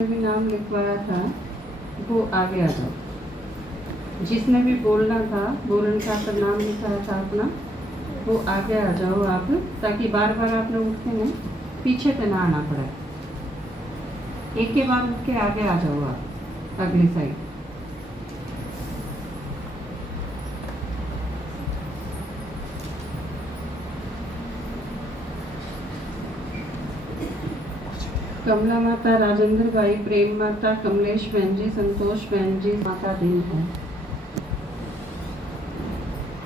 भी नाम लिखवाया था वो आगे आ जाओ। जिसने भी बोलना था, बोलने का पर नाम लिखाया था अपना, वो आगे आ जाओ आप, ताकि बार बार आप लोग उठते नहीं, पीछे पे ना आना पड़े। एक के बाद उठ के आगे आ जाओ आप अगली साइड। कमला माता, राजेंद्र भाई, प्रेम माता, कमलेश बहन जी, संतोष बहन जी, माता दिन है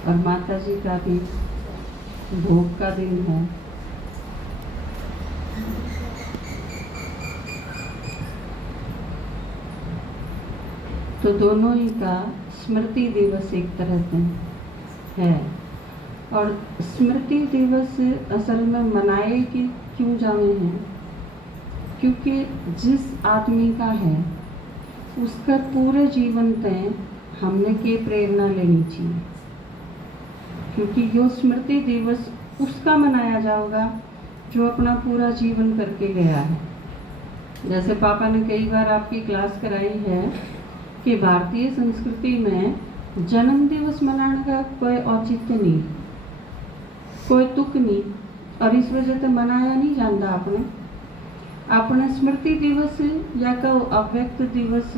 और माता जी का भी भोग का दिन है। तो दोनों ही का स्मृति दिवस एक तरह से है। और स्मृति दिवस असल में मनाए कि क्यों जावे हैं, क्योंकि जिस आदमी का है उसका पूरे जीवन तय हमने के प्रेरणा लेनी चाहिए, क्योंकि यो स्मृति दिवस उसका मनाया जाएगा जो अपना पूरा जीवन करके गया है। जैसे पापा ने कई बार आपकी क्लास कराई है कि भारतीय संस्कृति में जन्म दिवस मनाने का कोई औचित्य नहीं, कोई तुक नहीं, और इस वजह से मनाया नहीं जाता। अपने स्मृति दिवस या कहो अव्यक्त दिवस,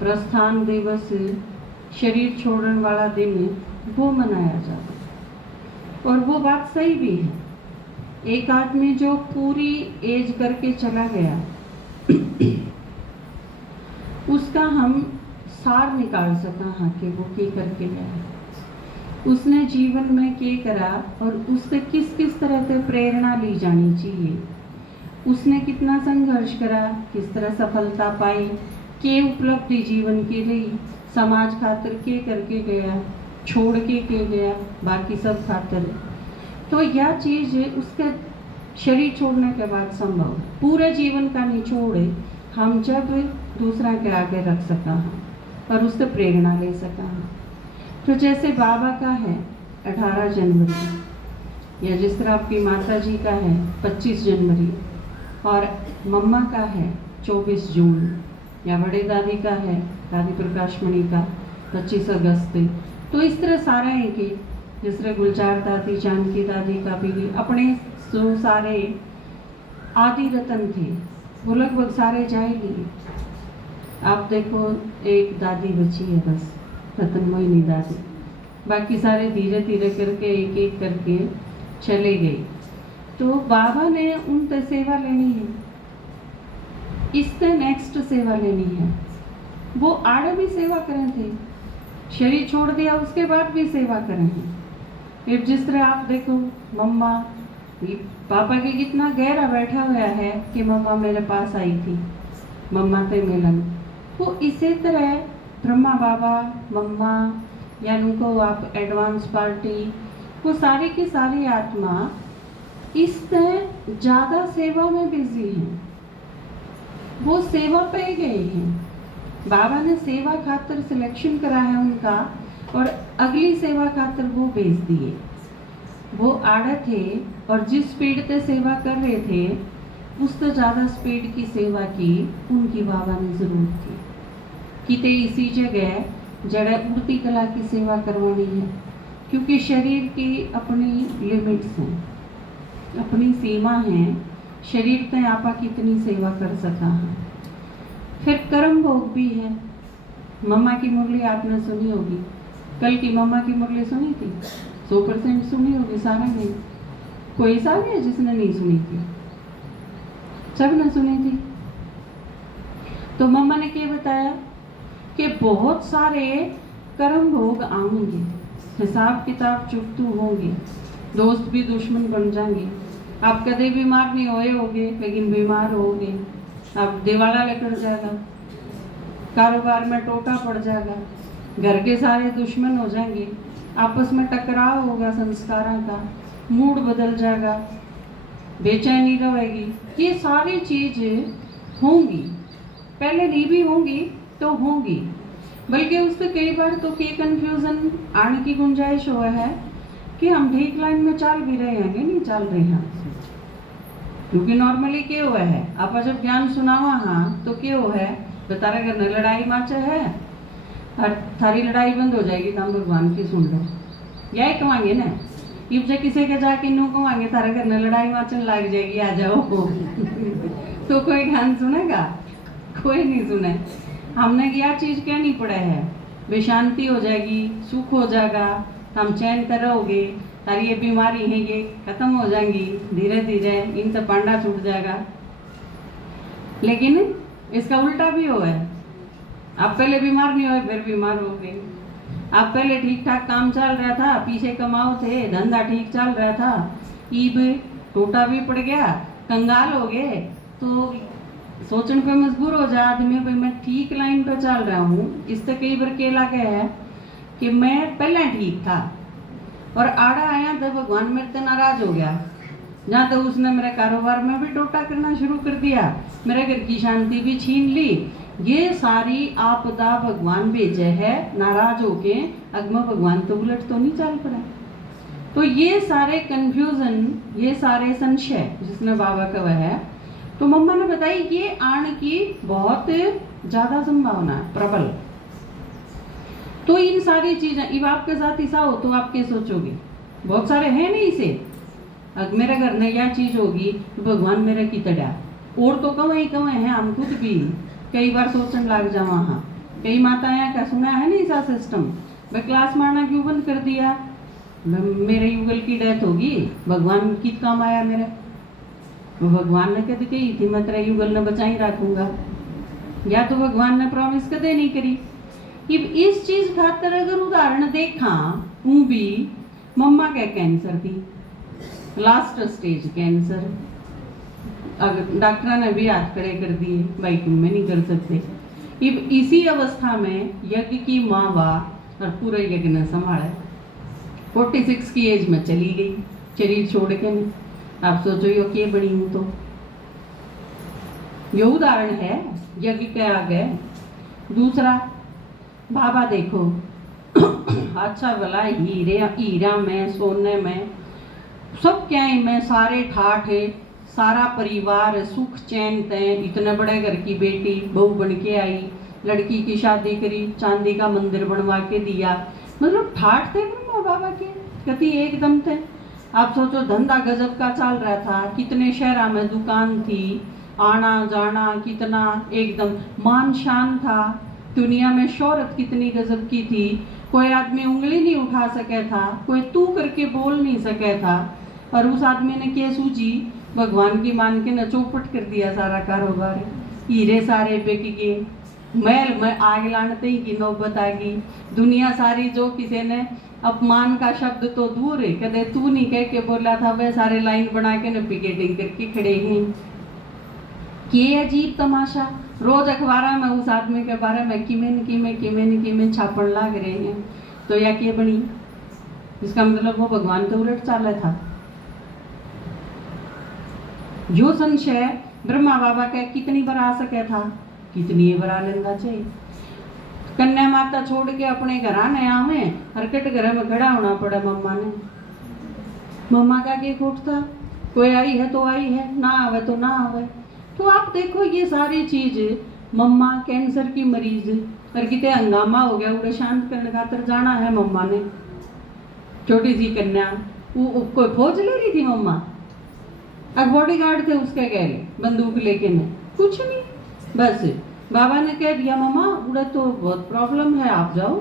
प्रस्थान दिवस, शरीर छोड़ने वाला दिन, वो मनाया जाता। और वो बात सही भी है। एक आदमी जो पूरी एज करके चला गया उसका हम सार निकाल सका हाँ कि वो क्या करके गया, उसने जीवन में क्या करा और उससे किस किस तरह से प्रेरणा ली जानी चाहिए, उसने कितना संघर्ष करा, किस तरह सफलता पाई, के उपलब्धि जीवन के लिए, समाज खातिर के करके गया, छोड़ के गया, बाकी सब खातिर। तो यह चीज़ उसके शरीर छोड़ने के बाद संभव, पूरे जीवन का निचोड़ हम जब दूसरा के आगे रख सका और उससे प्रेरणा ले सका। तो जैसे बाबा का है 18 जनवरी, या जिस तरह आपकी माता जी का है 25 जनवरी, और मम्मा का है 24 जून, या बड़े दादी का है दादी प्रकाश मणि का 25 अगस्त। तो इस तरह सारे हैं कि जिस तरह गुलजार दादी, जानकी दादी का भी अपने जो सारे आदि रतन थे वो लगभग सारे जाए लिए। आप देखो एक दादी बची है बस, रतन मोहिनी दादी, बाकी सारे धीरे धीरे करके एक एक करके चले गए। तो बाबा ने उन तक सेवा लेनी है, इससे नेक्स्ट सेवा लेनी है। वो आड़े भी सेवा करें थे, शरीर छोड़ दिया उसके बाद भी सेवा करें हैं। फिर जिस तरह आप देखो मम्मा, पापा के कितना गहरा बैठा हुआ है कि मम्मा मेरे पास आई थी, मम्मा से मिलन। वो इसी तरह ब्रह्मा बाबा, मम्मा, या उनको आप एडवांस पार्टी, वो सारी की सारी आत्मा इससे ज़्यादा सेवा में बिजी हैं, वो सेवा पे गए हैं। बाबा ने सेवा खातिर सिलेक्शन करा है उनका, और अगली सेवा खातिर वो भेज दिए। वो आड़े थे और जिस स्पीड से सेवा कर रहे थे उससे ज़्यादा स्पीड की सेवा की उनकी बाबा ने ज़रूरत थी। किते इसी जगह जड़ा उड़ती कला की सेवा करवानी है, क्योंकि शरीर की अपनी लिमिट्स हैं, अपनी सीमा है। शरीर तय आपा कितनी सेवा कर सका है। फिर कर्म भोग भी है। मम्मा की मुरली आपने सुनी होगी, कल की मम्मा की मुरली सुनी थी, 100% सुनी होगी सारे ने। कोई ऐसा नहीं है जिसने नहीं सुनी थी, सब ने सुनी थी। तो मम्मा ने क्या बताया कि बहुत सारे कर्म भोग आएंगे, हिसाब किताब चुकतू होंगे, दोस्त भी दुश्मन बन जाएंगे। आप कदे बीमार नहीं होए होगे, लेकिन बीमार होगे, आप दिवाला लेकर जाएगा, कारोबार में टोटा पड़ जाएगा, घर के सारे दुश्मन हो जाएंगे, आपस में टकराव होगा, संस्कारों का मूड बदल जाएगा, बेचैनी रहेगी। ये सारी चीज़ें होंगी, पहले नहीं भी होंगी तो होंगी, बल्कि उससे कई बार तो के कन्फ्यूज़न आने की गुंजाइश हुआ है कि हम ठीक लाइन में चल भी रहे हैं कि नहीं चल रहे हैं। क्योंकि नॉर्मली क्या हुआ है, आप जब ज्ञान सुनावा हाँ तो क्या हुआ है, तारा घर में लड़ाई माचे है और थारी लड़ाई बंद हो जाएगी तो हम भगवान की सुन लो, यही कहेंगे ना। इब से किसी के जाके नो कहेंगे तारा घर में लड़ाई माचन लग जाएगी आ जाओ तो कोई ज्ञान सुनेगा? कोई नहीं सुने। हमने यह चीज क्या नहीं पढ़ा है, वे शांति हो जाएगी, सुख हो जाएगा, हम चैन कर रहोगे, तारी ये बीमारी है ये खत्म हो जाएंगी धीरे धीरे, इनसे पांडा छूट जाएगा। लेकिन इसका उल्टा भी हुआ है, आप पहले बीमार नहीं हुए फिर बीमार हो गए। आप पहले ठीक ठाक काम चल रहा था, पीछे कमाओ थे, धंधा ठीक चल रहा था, ईब टोटा भी पड़ गया, कंगाल हो गए, तो सोचने पे मजबूर हो जाए आदमी भाई मैं ठीक लाइन पे चल रहा हूँ। इससे कई बार क्या लगा है कि मैं पहले ठीक था और आड़ा आया तो भगवान मेरे से नाराज हो गया, जहाँ तो उसने मेरे कारोबार में भी टोटा करना शुरू कर दिया, मेरे घर की शांति भी छीन ली। ये सारी आपदा भगवान भेजे है, नाराज होके अगमा भगवान तो उलट तो नहीं चल पड़ा। तो ये सारे कंफ्यूजन, ये सारे संशय जिसने बाबा कहा है, तो मम्मा ने बताई ये आने की बहुत ज्यादा संभावना है, प्रबल। तो इन सारी चीजें इब आपके साथ ऐसा हो तो आप क्या सोचोगे? बहुत सारे हैं नहीं इसे, अगर मेरे घर में यह चीज होगी तो भगवान मेरे की तड़ा, और तो कवे हैं, हम खुद भी कई बार सोचने लग जावा। हाँ कई माताएं का सुना है नहीं ऐसा सिस्टम, मैं क्लास मारना क्यों बंद कर दिया, मेरे युगल की डेथ होगी, भगवान की काम आया मेरे, भगवान ने कद कही थी मैं तेरा युगल ने बचाई रखूंगा, या तो भगवान ने प्रॉमिस कदे नहीं करी। इब इस चीज खातर अगर उदाहरण देखा, हूँ भी मम्मा का कैंसर थी, लास्ट स्टेज कैंसर, अगर डॉक्टर ने भी हाथ खड़े कर दिए भाई तुम में नहीं कर सकते। इब इसी अवस्था में यज्ञ की माँ और पूरा यज्ञ ने संभाला, 46 की एज में चली गई शरीर छोड़ के। नहीं आप सोचो यो के बनी हूं, तो ये उदाहरण है यज्ञ के आगे। दूसरा बाबा देखो अच्छा भला हीरा में सोने में सब क्या है में सारे ठाठ है, सारा परिवार सुख चैन थे, इतने बड़े घर की बेटी बहू बन के आई, लड़की की शादी करी, चांदी का मंदिर बनवा के दिया, मतलब ठाठ थे ब्रह्मा बाबा के कति एकदम थे। आप सोचो धंधा गजब का चल रहा था, कितने शहरा में दुकान थी, आना जाना कितना एकदम मान शान था, दुनिया में शोहरत कितनी गजब की थी, कोई आदमी उंगली नहीं उठा सके था, कोई तू करके बोल नहीं सके था, और उस आदमी ने क्या सूझी भगवान की मान के न चौपट कर दिया सारा कारोबार, हीरे सारे बिक गए, महल में आग लानते ही की नौबत आ गई, दुनिया सारी जो किसी ने अपमान का शब्द तो दूर है कदे तू नहीं कह के बोला था, वह सारे लाइन बना के न पिकेटिंग करके खड़े हैं। ये अजीब तमाशा, रोज अखबार में उस आदमी के बारे में किमें छापन लाग रहे हैं, तो या क्या बनी, इसका मतलब वो भगवान तो उलट चाला था। जो संशय ब्रह्मा बाबा का कितनी बार आ सके था, कितनी बार आ लेना चाहिए। कन्या माता छोड़ के अपने घर आने आवे, हरकट घर में खड़ा होना पड़ा मम्मा ने, मम्मा का क्या खोट था, कोई आई है तो आई है, ना आवे तो ना आवे। तो आप देखो ये सारी चीज, मम्मा कैंसर की मरीज और कितने हंगामा हो गया, उड़े शांत करने खातर जाना है मम्मा ने, छोटी सी कन्या, वो कोई फौज ले रही थी मम्मा, अब बॉडीगार्ड थे उसके गहरे बंदूक लेके ने, कुछ नहीं, बस बाबा ने कह दिया मम्मा उड़ा तो बहुत प्रॉब्लम है आप जाओ,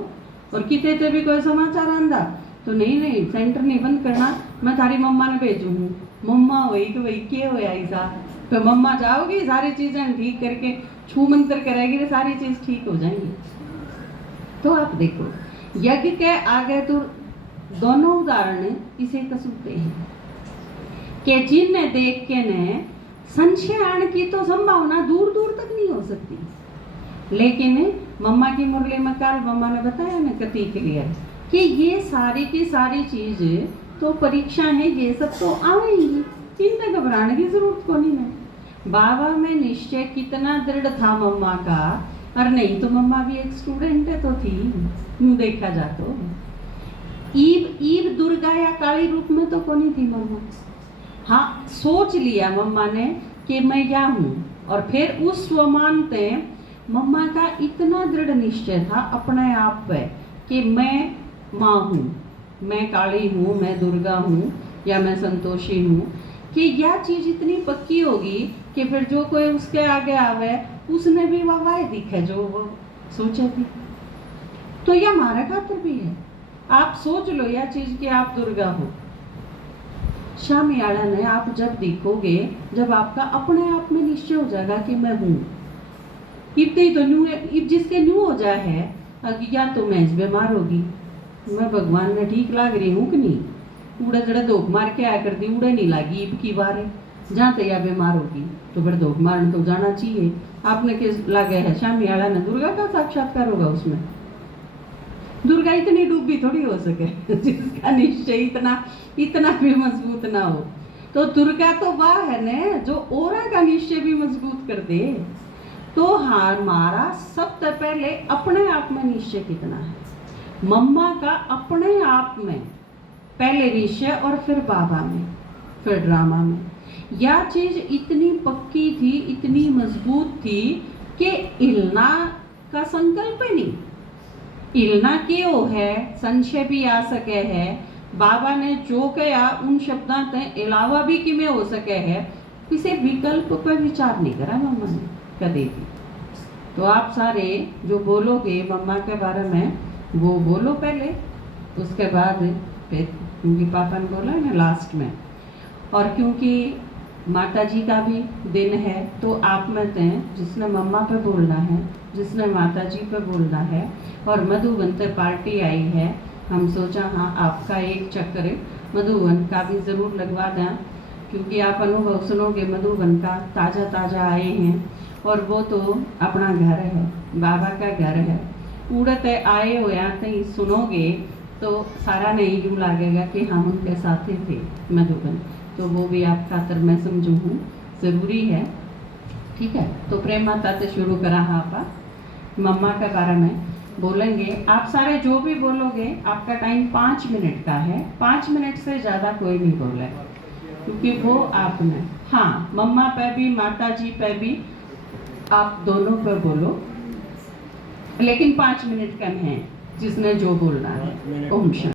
और कितने थे भी कोई समाचार आंदा तो नहीं सेंटर नहीं बंद करना, मैं थारी मम्मा ने भेजू हूँ। मम्मा वही कि वही क्या होया ऐसा, तो मम्मा जाओगी सारी चीजें ठीक करके छू मंत्र करेगी तो सारी चीज ठीक हो जाएंगी। तो आप देखो यज्ञ के आगे तो दोनों उदाहरण इसे कसूते हैं कि जिनने देख के ने संशय आने की तो संभावना दूर दूर तक नहीं हो सकती, लेकिन मम्मा की मुरली में कल मम्मा ने बताया ना कति क्लियर कि ये सारी की सारी चीज तो परीक्षा है, ये सब तो आएंगी, इनमें घबराने की जरूरत को नहीं है। बाबा में निश्चय कितना दृढ़ था मम्मा का, और नहीं तो मम्मा भी एक स्टूडेंट है तो थी, देखा जा तो ईब दुर्गा या काली रूप में तो कोनी थी मम्मा, हाँ, सोच लिया मम्मा ने कि मैं यह हूँ, और फिर उस स्वमानते मम्मा का इतना दृढ़ निश्चय था अपने आप पे कि मैं माँ हूँ, मैं काली हूँ, मैं दुर्गा हूँ, या मैं संतोषी हूँ, कि यह चीज़ इतनी पक्की होगी कि फिर जो कोई उसके आगे आवे उसने भी वाह दिखे जो वो सोचे थी। तो यह हमारे खातिर भी है। आप सोच लो यह चीज़ कि आप दुर्गा हो। शामियाड़ा ने आप जब दिखोगे, जब आपका अपने आप में निश्चय हो जाएगा कि मैं हूँ, इतनी तो न्यू जिसके न्यू हो जाए है या तो मैं बीमार होगी, मैं भगवान ने ठीक लाग रही हूँ कि नहीं, उड़े जड़े धोख मार के आया कर दी, उड़े नहीं लागी ईब की बार जहाँ तो या बीमार होगी तो फिर धोख मारने तो जाना चाहिए। आपने किस लागे है शामियाड़ा ने, दुर्गा का साक्षात्कार होगा उसमें। दुर्गा इतनी डूबी थोड़ी हो सके जिसका निश्चय इतना भी मजबूत ना हो। तो दुर्गा तो वह है न जो औरा का निश्चय भी मजबूत कर दे। तो हमारा सबसे पहले अपने आप में निश्चय कितना है। मम्मा का अपने आप में पहले निश्चय और फिर बाबा में, फिर ड्रामा में। यह चीज इतनी पक्की थी, इतनी मजबूत थी कि हिलना का संकल्प ही नहीं। हिलना क्यों है, संशय भी आ सके है। बाबा ने जो कहा उन शब्दों के अलावा भी कि में हो सके है, किसी विकल्प पर विचार नहीं करा मम्मा ने कभी भी। तो आप सारे जो बोलोगे मम्मा के बारे में वो बोलो पहले, उसके बाद फिर, क्योंकि पापा ने बोला है ना लास्ट में, और क्योंकि माता जी का भी दिन है तो आप में से जिसने मम्मा पे बोलना है, जिसने माता जी पे बोलना है, और मधुबन से पार्टी आई है, हम सोचा हाँ आपका एक चक्कर मधुबन का भी ज़रूर लगवा दें, क्योंकि आप अनुभव सुनोगे मधुबन का, ताज़ा ताज़ा आए हैं और वो तो अपना घर है, बाबा का घर है। उड़ते आए हो या कहीं सुनोगे तो सारा नहीं यूँ लगेगा कि हम उनके साथ ही थे मधुबन। तो वो भी आप खातर मैं समझू हूँ ज़रूरी है। ठीक है, तो प्रेम माता से शुरू करा हाँ आप मम्मा के बारे में बोलेंगे। आप सारे जो भी बोलोगे आपका टाइम 5 मिनट का है, 5 मिनट से ज़्यादा कोई नहीं बोले, क्योंकि वो आप में, हाँ मम्मा पे भी माता जी पे भी आप दोनों पे बोलो, लेकिन 5 मिनट कम है जिसने जो बोलना है। ओम शांति।